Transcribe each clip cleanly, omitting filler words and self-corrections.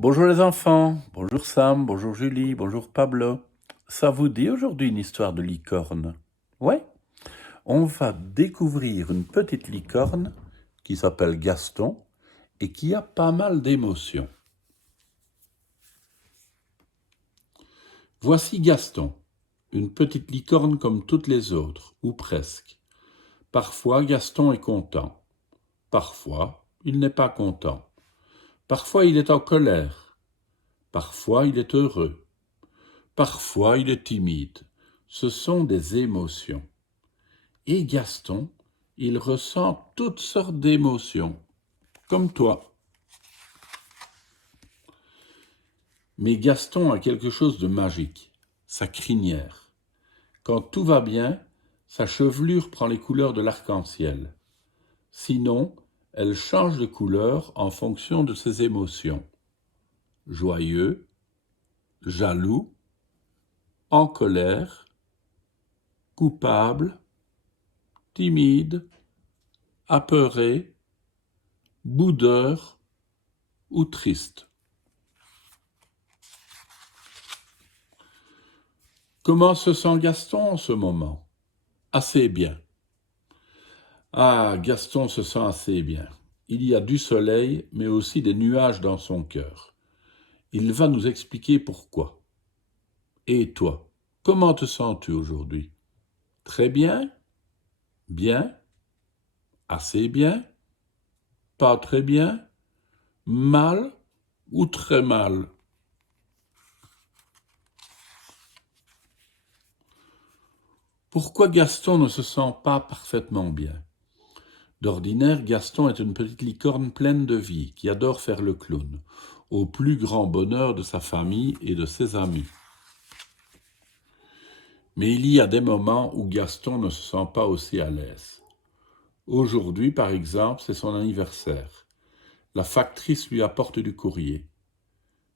Bonjour les enfants, bonjour Sam, bonjour Julie, bonjour Pablo. Ça vous dit aujourd'hui une histoire de licorne? Ouais, on va découvrir une petite licorne qui s'appelle Gaston et qui a pas mal d'émotions. Voici Gaston, une petite licorne comme toutes les autres, ou presque. Parfois Gaston est content, parfois il n'est pas content, parfois il est en colère, parfois il est heureux. Parfois, il est timide. Ce sont des émotions. Et Gaston, il ressent toutes sortes d'émotions, comme toi. Mais Gaston a quelque chose de magique, sa crinière. Quand tout va bien, sa chevelure prend les couleurs de l'arc-en-ciel. Sinon, elle change de couleur en fonction de ses émotions. Joyeux, jaloux, en colère, coupable, timide, apeuré, boudeur ou triste. Comment se sent Gaston en ce moment? Assez bien. Ah, Gaston se sent assez bien. Il y a du soleil, mais aussi des nuages dans son cœur. Il va nous expliquer pourquoi. Et toi, comment te sens-tu aujourd'hui? Très bien? Bien? Assez bien? Pas très bien? Mal ou très mal? Pourquoi Gaston ne se sent pas parfaitement bien? D'ordinaire, Gaston est une petite licorne pleine de vie, qui adore faire le clown, au plus grand bonheur de sa famille et de ses amis. Mais il y a des moments où Gaston ne se sent pas aussi à l'aise. Aujourd'hui, par exemple, c'est son anniversaire. La factrice lui apporte du courrier.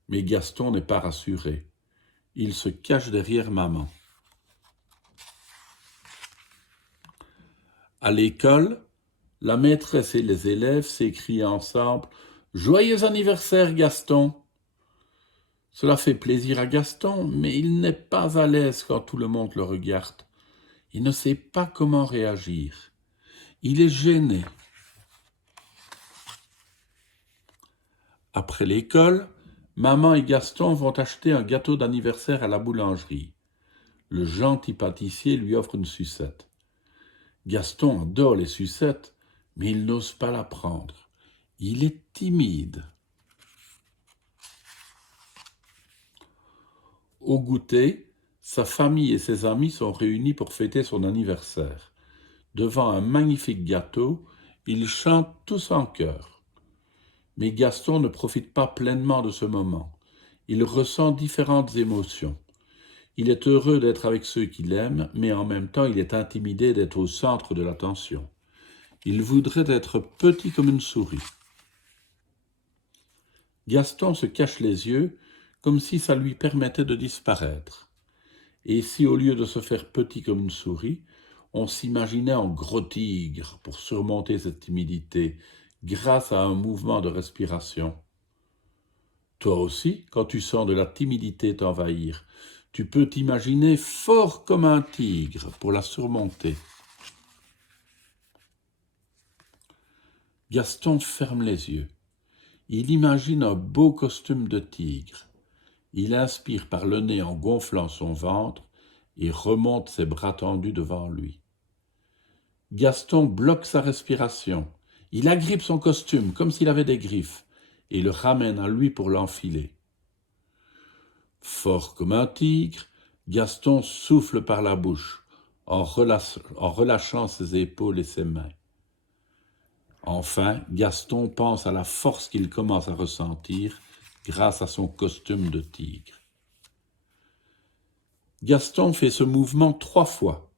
Mais Gaston n'est pas rassuré. Il se cache derrière maman. À l'école, la maîtresse et les élèves s'écrient ensemble « Joyeux anniversaire, Gaston !» Cela fait plaisir à Gaston, mais il n'est pas à l'aise quand tout le monde le regarde. Il ne sait pas comment réagir. Il est gêné. Après l'école, maman et Gaston vont acheter un gâteau d'anniversaire à la boulangerie. Le gentil pâtissier lui offre une sucette. Gaston adore les sucettes, mais il n'ose pas la prendre. Il est timide. Au goûter, sa famille et ses amis sont réunis pour fêter son anniversaire. Devant un magnifique gâteau, ils chantent tous en chœur. Mais Gaston ne profite pas pleinement de ce moment. Il ressent différentes émotions. Il est heureux d'être avec ceux qu'il aime, mais en même temps il est intimidé d'être au centre de l'attention. Il voudrait être petit comme une souris. Gaston se cache les yeux comme si ça lui permettait de disparaître. Et si au lieu de se faire petit comme une souris, on s'imaginait en gros tigre pour surmonter cette timidité grâce à un mouvement de respiration. Toi aussi, quand tu sens de la timidité t'envahir, tu peux t'imaginer fort comme un tigre pour la surmonter. Gaston ferme les yeux. Il imagine un beau costume de tigre. Il inspire par le nez en gonflant son ventre et remonte ses bras tendus devant lui. Gaston bloque sa respiration. Il agrippe son costume comme s'il avait des griffes et le ramène à lui pour l'enfiler. Fort comme un tigre, Gaston souffle par la bouche en relâchant ses épaules et ses mains. Enfin, Gaston pense à la force qu'il commence à ressentir grâce à son costume de tigre. Gaston fait ce mouvement 3 fois.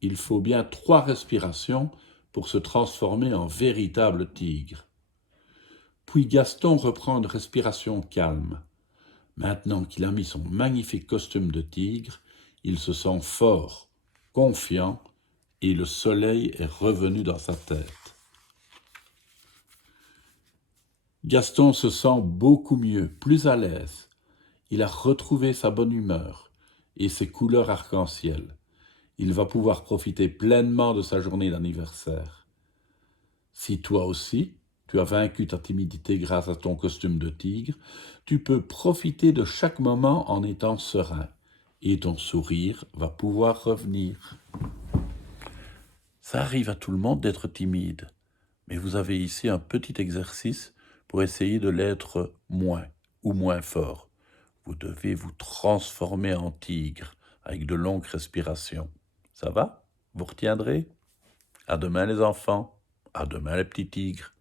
Il faut bien 3 respirations pour se transformer en véritable tigre. Puis Gaston reprend une respiration calme. Maintenant qu'il a mis son magnifique costume de tigre, il se sent fort, confiant, et le soleil est revenu dans sa tête. Gaston se sent beaucoup mieux, plus à l'aise. Il a retrouvé sa bonne humeur et ses couleurs arc-en-ciel. Il va pouvoir profiter pleinement de sa journée d'anniversaire. Si toi aussi, tu as vaincu ta timidité grâce à ton costume de tigre, tu peux profiter de chaque moment en étant serein et ton sourire va pouvoir revenir. Ça arrive à tout le monde d'être timide, mais vous avez ici un petit exercice pour essayer de l'être moins ou moins fort. Vous devez vous transformer en tigre avec de longues respirations. Ça va? Vous retiendrez? À demain les enfants. À demain les petits tigres.